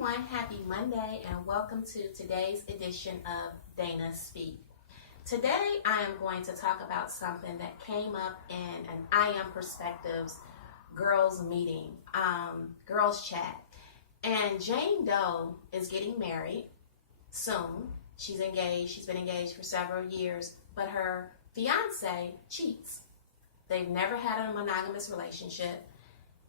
everyone, happy Monday and welcome to today's edition of Dana Speak. Today I am going to talk about something that came up in an I Am Perspectives girls meeting, girls chat. And Jane Doe is getting married soon. She's engaged. She's been engaged for several years, but her fiance cheats. They've never had a monogamous relationship.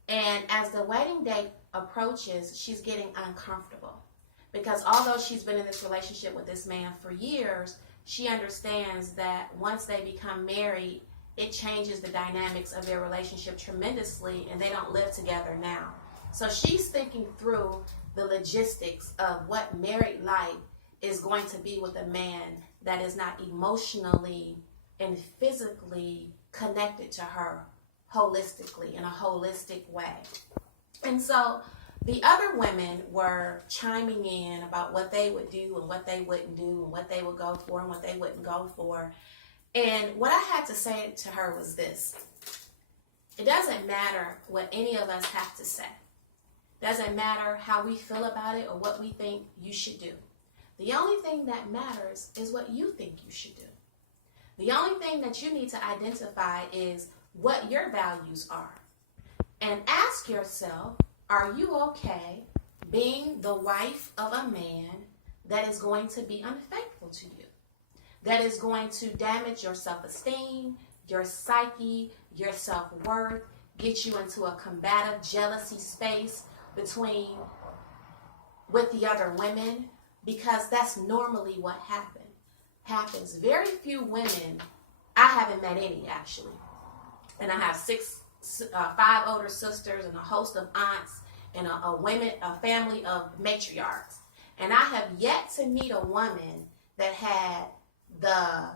And as the wedding date approaches, she's getting uncomfortable because although she's been in this relationship with this man for years, she understands that once they become married, it changes the dynamics of their relationship tremendously, and they don't live together now. So she's thinking through the logistics of what married life is going to be with a man that is not emotionally and physically connected to her holistically, in a holistic way. And so the other women were chiming in about what they would do and what they wouldn't do and what they would go for and what they wouldn't go for. And what I had to say to her was this: it doesn't matter what any of us have to say. It doesn't matter how we feel about it or what we think you should do. The only thing that matters is what you think you should do. The only thing that you need to identify is what your values are. And ask yourself, are you okay being the wife of a man that is going to be unfaithful to you? That is going to damage your self-esteem, your psyche, your self-worth, get you into a combative jealousy space with the other women, because that's normally what happens. Very few women, I haven't met any actually, and I have 5 older sisters and a host of aunts and a family of matriarchs. And I have yet to meet a woman that had the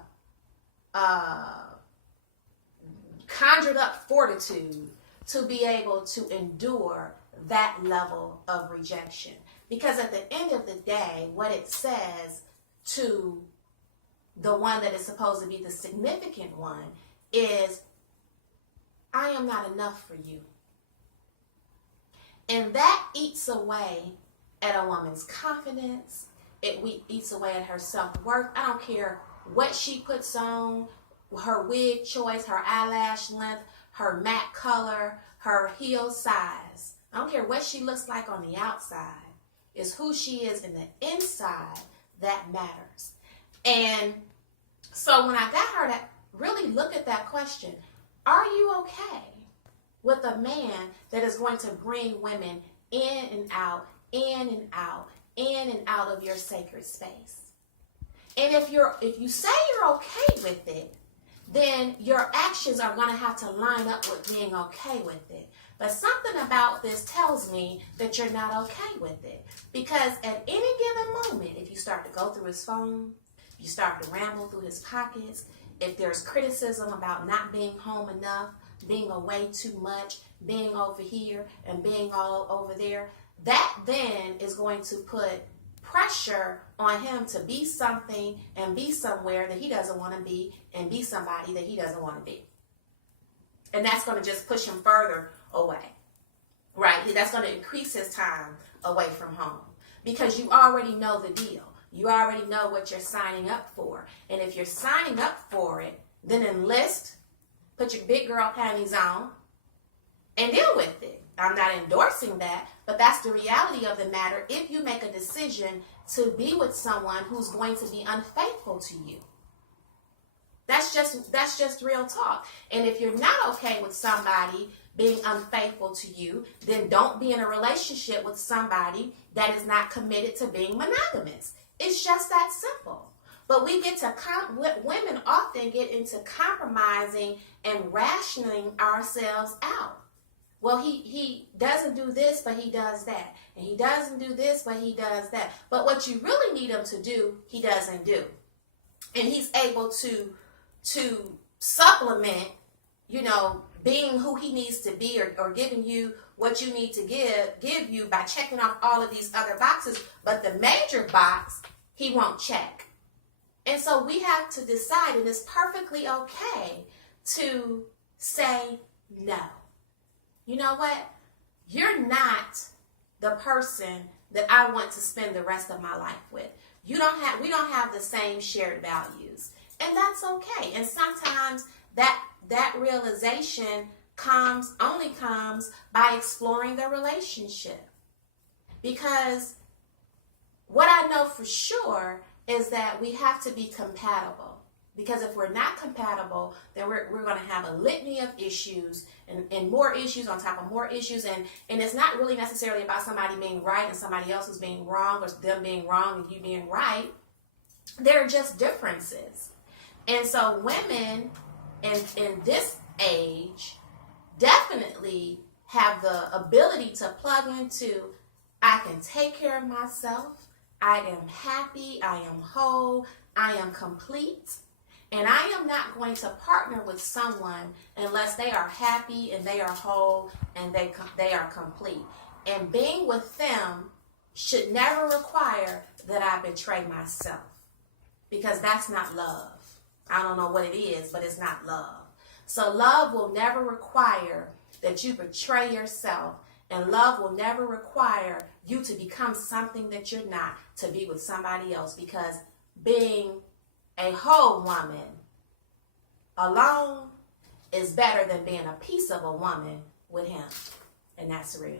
conjured up fortitude to be able to endure that level of rejection. Because at the end of the day, what it says to the one that is supposed to be the significant one is, I am not enough for you. And that eats away at a woman's confidence. It eats away at her self-worth. I don't care what she puts on, her wig choice, her eyelash length, her matte color, her heel size. I don't care what she looks like on the outside. It's who she is in the inside that matters. And so when I got her to really look at that question, are you okay with a man that is going to bring women in and out, in and out, in and out of your sacred space? And if you say you're okay with it, then your actions are going to have to line up with being okay with it. But something about this tells me that you're not okay with it. Because at any given moment, if you start to go through his phone, if you start to ramble through his pockets, if there's criticism about not being home enough, being away too much, being over here and being all over there, that then is going to put pressure on him to be something and be somewhere that he doesn't want to be and be somebody that he doesn't want to be. And that's going to just push him further away, right? That's going to increase his time away from home because you already know the deal. You already know what you're signing up for. And if you're signing up for it, then enlist, put your big girl panties on, and deal with it. I'm not endorsing that, but that's the reality of the matter if you make a decision to be with someone who's going to be unfaithful to you. That's just real talk. And if you're not okay with somebody being unfaithful to you, then don't be in a relationship with somebody that is not committed to being monogamous. It's just that simple. But women often get into compromising and rationing ourselves out. Well, he doesn't do this, but he does that. And he doesn't do this, but he does that. But what you really need him to do, he doesn't do. And he's able to supplement, being who he needs to be or giving you what you need to give you by checking off all of these other boxes. But the major box, he won't check. And so we have to decide, and it's perfectly okay to say no. You know what? You're not the person that I want to spend the rest of my life with. We don't have the same shared values. And that's okay. And sometimes that realization only comes by exploring the relationship. Because what I know for sure is that we have to be compatible. Because if we're not compatible, then we're going to have a litany of issues and more issues on top of more issues. And it's not really necessarily about somebody being right and somebody else is being wrong, or them being wrong and you being right. There are just differences. And so women in this age definitely have the ability to plug into, I can take care of myself, I am happy, I am whole, I am complete. And I am not going to partner with someone unless they are happy and they are whole and they are complete. And being with them should never require that I betray myself, because that's not love. I don't know what it is, but it's not love. So love will never require that you betray yourself, and love will never require you to become something that you're not to be with somebody else, because being a whole woman alone is better than being a piece of a woman with him. And that's real.